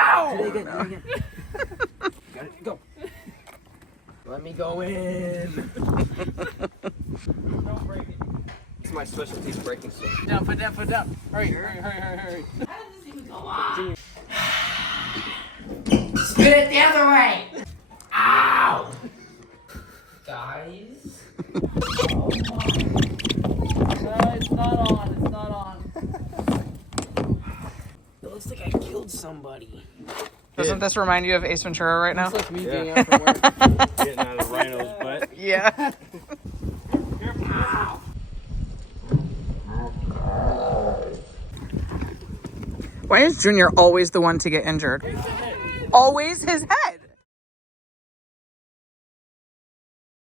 Ow! Do it again, do it again. Got it, go. Let me go in. Don't break it. It's my specialty, breaking stuff. Put down, put down. Hurry. How does this even go on? Spin it the other way. Ow! Guys. Oh no, it's not on. It's not on. It looks like I killed somebody. Doesn't this remind you of Ace Ventura right now? It's like me getting out from work. Getting out of Rhino's butt. Yeah. Ow. Why is Junior always the one to get injured? Always his head.